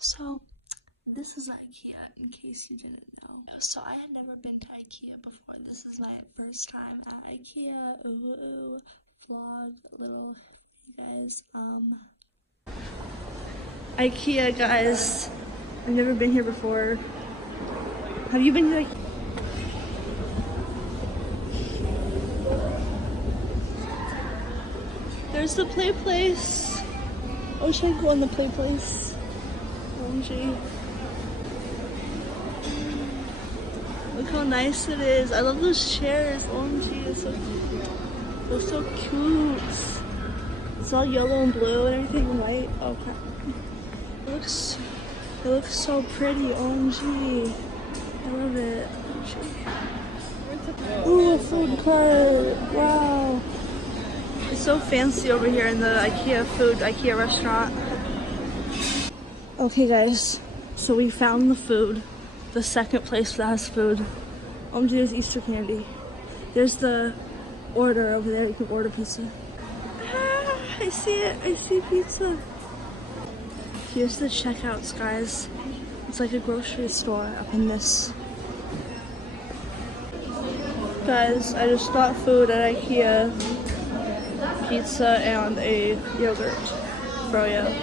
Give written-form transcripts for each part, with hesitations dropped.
So this is Ikea, in case you didn't know. So I had never been to Ikea before. This is my first time at Ikea. Ooh, vlog, little, you guys. Ikea, guys. I've never been here before. Have you been to Ikea? There's the play place. I wish I could go in the play place. OMG. Look how nice it is. I love those chairs. OMG, it's so cute. They're so cute. It's all yellow and blue and everything and white. Oh crap. It looks so pretty. OMG. I love it. Ooh, a food cart. Wow. It's so fancy over here in the IKEA restaurant. Okay guys, so we found the food. The second place that has food. OMG, there's Easter candy. There's the order over there. You can order pizza. Ah, I see it. I see pizza. Here's the checkouts, guys. It's like a grocery store up in this. Guys, I just got food at IKEA. Pizza and a yogurt. Froyo.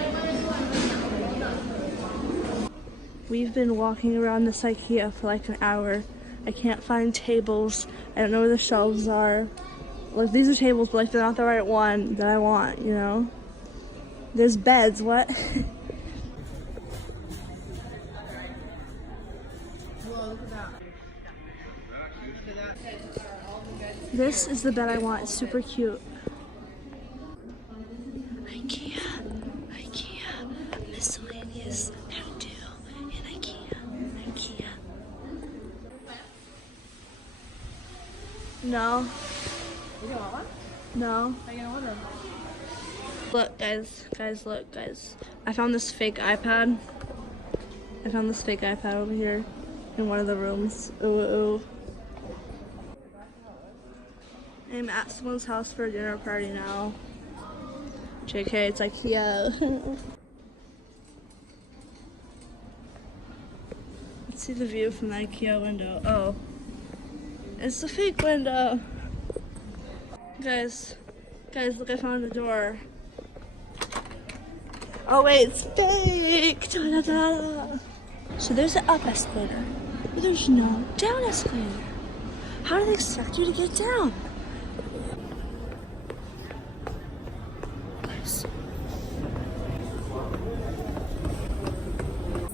We've been walking around this IKEA for like an hour. I can't find tables. I don't know where the shelves are. Like, these are tables, but like they're not the right one that I want, you know? There's beds, what? This is the bed I want. It's super cute. IKEA, miscellaneous how-to in IKEA. No. You want one? No. How you gonna order? Look, guys. I found this fake iPad. Over here in one of the rooms. Ooh. I'm at someone's house for a dinner party now. JK, it's IKEA. Let's see the view from the IKEA window. Oh. It's a fake window. Guys, look, I found a door. Oh wait, it's fake! Da-da-da-da. So there's an up escalator, but there's no down escalator. How do they expect you to get down?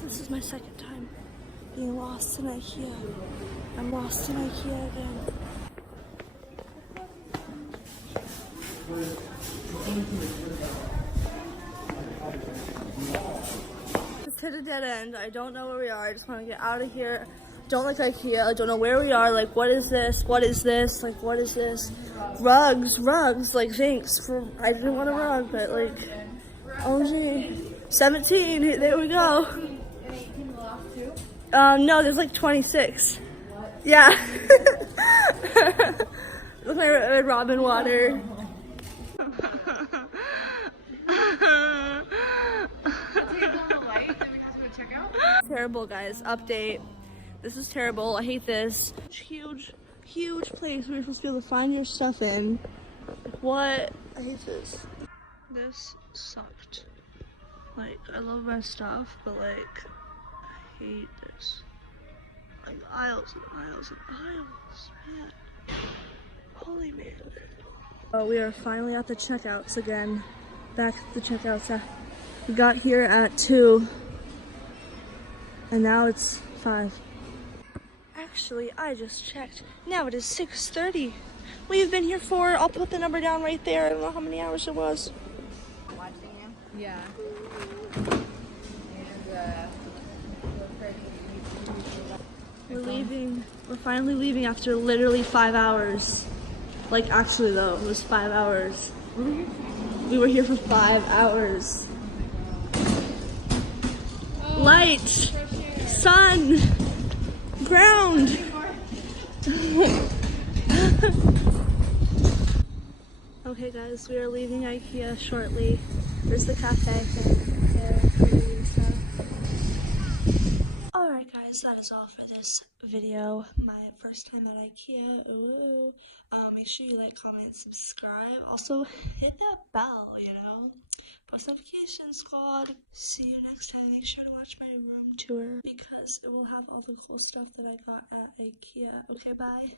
This is my second time being lost in IKEA. I'm lost in IKEA again. Just hit a dead end. I don't know where we are. I just want to get out of here. Don't like IKEA. I don't know where we are. Like, what is this? What is this? Like, what is this? Rugs. Like, thanks for. I didn't want a rug, but like, OMG. 17. There we go. No, there's like 26. What? Yeah. Look like red robin water. Terrible, guys. Update. This is terrible. I hate this. Huge place where you're supposed to be able to find your stuff in. What? I hate this. This sucked. Like, I love my stuff, but like, I hate this. Like, aisles and aisles and aisles, man. Holy man. Oh, we are finally at the checkouts again. Back at the checkouts. We got here at 2. And now it's 5. Actually, I just checked. Now it is 6:30. We've been here for, I'll put the number down right there. I don't know how many hours it was. Watching you? Yeah. We're leaving. We're finally leaving after literally 5 hours. Like, actually though, it was 5 hours. We were here for 5 hours. Light, sun, ground. Okay guys, we are leaving IKEA shortly. There's the cafe thing there, and stuff. guys, that is all for this video. My first time at Ikea. Ooh. Make sure you like, comment, subscribe. Also, hit that bell, you know? Post notification squad. See you next time. Make sure to watch my room tour because it will have all the cool stuff that I got at Ikea. Okay, bye.